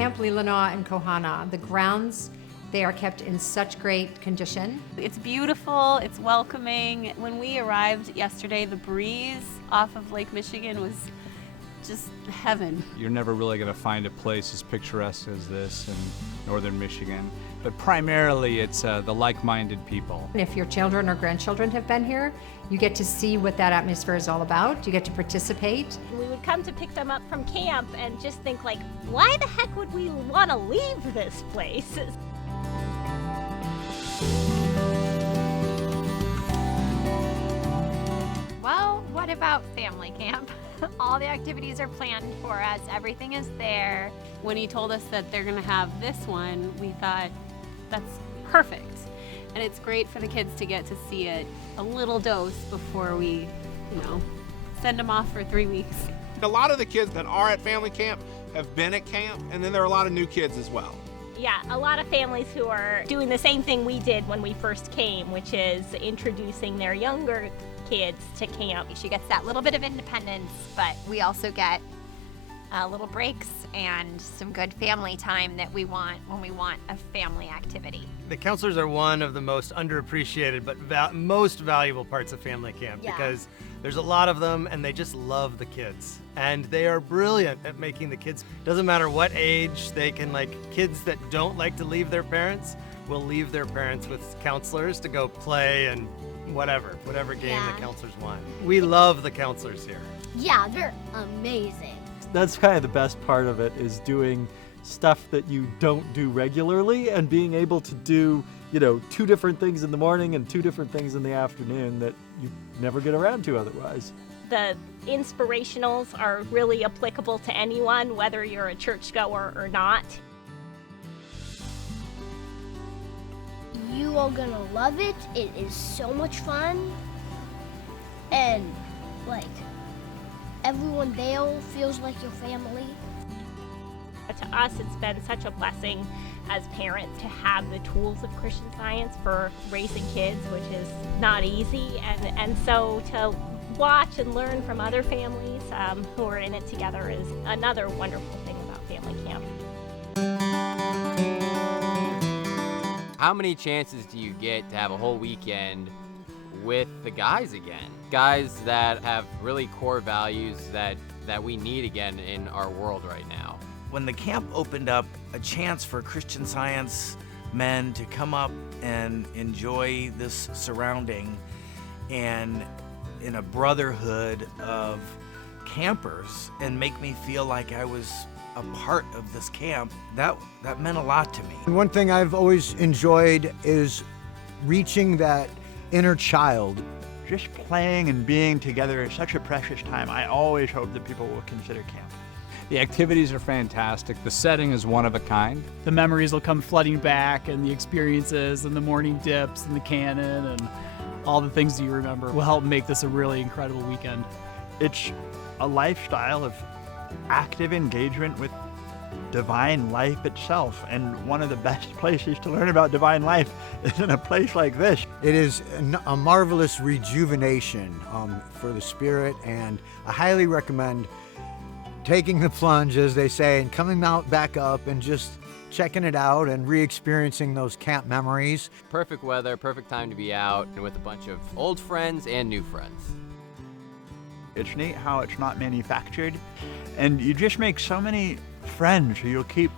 Camp Leelanau and Kohahna. The grounds, they are kept in such great condition. It's beautiful, it's welcoming. When we arrived yesterday, the breeze off of Lake Michigan was just heaven. You're never really going to find a place as picturesque as this in northern Michigan, but primarily it's the like-minded people. If your children or grandchildren have been here, you get to see what that atmosphere is all about. You get to participate. We would come to pick them up from camp and just think like, why the heck would we want to leave this place? Well, what about family camp? All the activities are planned for us. Everything is there. When he told us that they're gonna have this one, we thought that's perfect. And it's great for the kids to get to see it a little dose before we, send them off for 3 weeks. A lot of the kids that are at family camp have been at camp, and then there are a lot of new kids as well. Yeah, a lot of families who are doing the same thing we did when we first came, which is introducing their younger kids to camp. She gets that little bit of independence, but we also get little breaks and some good family time that we want when we want a family activity. The counselors are one of the most underappreciated but most valuable parts of family camp because there's a lot of them and they just love the kids. And they are brilliant at making the kids, doesn't matter what age, they can kids that don't like to leave their parents will leave their parents with counselors to go play and whatever game the counselors want. We love the counselors here. Yeah, they're amazing. That's kind of the best part of it, is doing stuff that you don't do regularly and being able to do, 2 different things in the morning and 2 different things in the afternoon that you never get around to otherwise. The inspirationals are really applicable to anyone, whether you're a churchgoer or not. You are gonna love it. It is so much fun. And everyone there feels like your family. To us, it's been such a blessing as parents to have the tools of Christian Science for raising kids, which is not easy. And so to watch and learn from other families who are in it together is another wonderful thing about family camp. How many chances do you get to have a whole weekend with the guys again? Guys that have really core values that we need again in our world right now. When the camp opened up, a chance for Christian Science men to come up and enjoy this surrounding and in a brotherhood of campers and make me feel like I was a part of this camp, that meant a lot to me. One thing I've always enjoyed is reaching that inner child. Just playing and being together is such a precious time. I always hope that people will consider camp. The activities are fantastic. The setting is one of a kind. The memories will come flooding back, and the experiences and the morning dips and the cannon and all the things that you remember will help make this a really incredible weekend. It's a lifestyle of active engagement with divine life itself, and one of the best places to learn about divine life is in a place like this. It is a marvelous rejuvenation for the spirit, and I highly recommend taking the plunge, as they say, and coming out back up and just checking it out and re-experiencing those camp memories. Perfect weather, perfect time to be out and with a bunch of old friends and new friends. It's neat how it's not manufactured, and you just make so many friends who you'll keep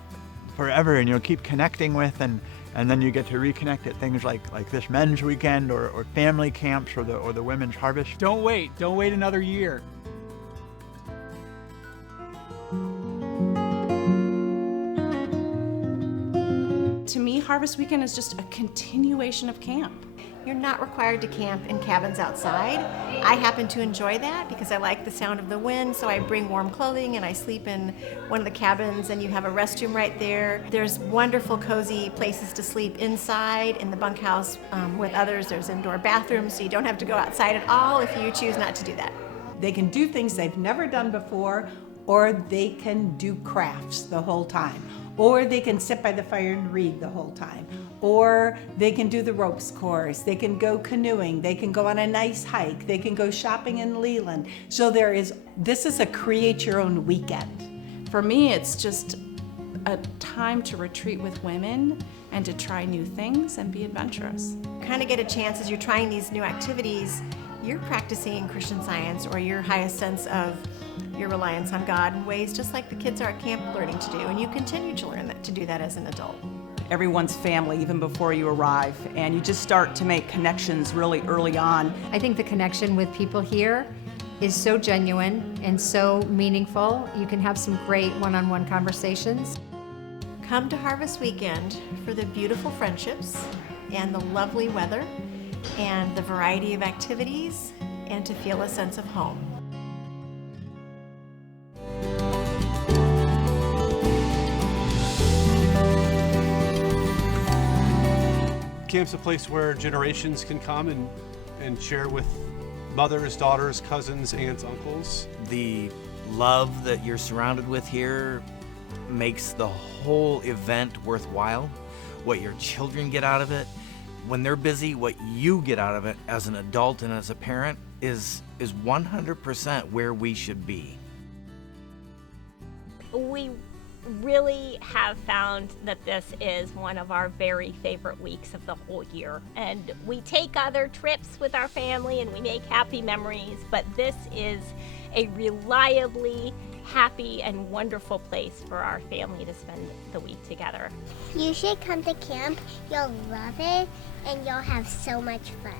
forever and you'll keep connecting with, and then you get to reconnect at things like this men's weekend or family camps or the women's harvest. Don't wait another year. To me, Harvest Weekend is just a continuation of camp. You're not required to camp in cabins outside. I happen to enjoy that because I like the sound of the wind, so I bring warm clothing and I sleep in one of the cabins, and you have a restroom right there. There's wonderful, cozy places to sleep inside in the bunkhouse with others. There's indoor bathrooms, so you don't have to go outside at all if you choose not to do that. They can do things they've never done before, or they can do crafts the whole time. Or they can sit by the fire and read the whole time. Or they can do the ropes course. They can go canoeing. They can go on a nice hike. They can go shopping in Leland. So this is a create your own weekend. For me, it's just a time to retreat with women and to try new things and be adventurous. Kind of get a chance as you're trying these new activities, you're practicing Christian Science or your highest sense of your reliance on God in ways just like the kids are at camp learning to do, and you continue to learn that, to do that as an adult. Everyone's family even before you arrive, and you just start to make connections really early on. I think the connection with people here is so genuine and so meaningful. You can have some great one-on-one conversations. Come to Harvest Weekend for the beautiful friendships and the lovely weather and the variety of activities and to feel a sense of home. Camp's a place where generations can come and share with mothers, daughters, cousins, aunts, uncles. The love that you're surrounded with here makes the whole event worthwhile. What your children get out of it, when they're busy, what you get out of it as an adult and as a parent is 100% where we should be. We really have found that this is one of our very favorite weeks of the whole year. And we take other trips with our family and we make happy memories, but this is a reliably happy and wonderful place for our family to spend the week together. You should come to camp. You'll love it and you'll have so much fun.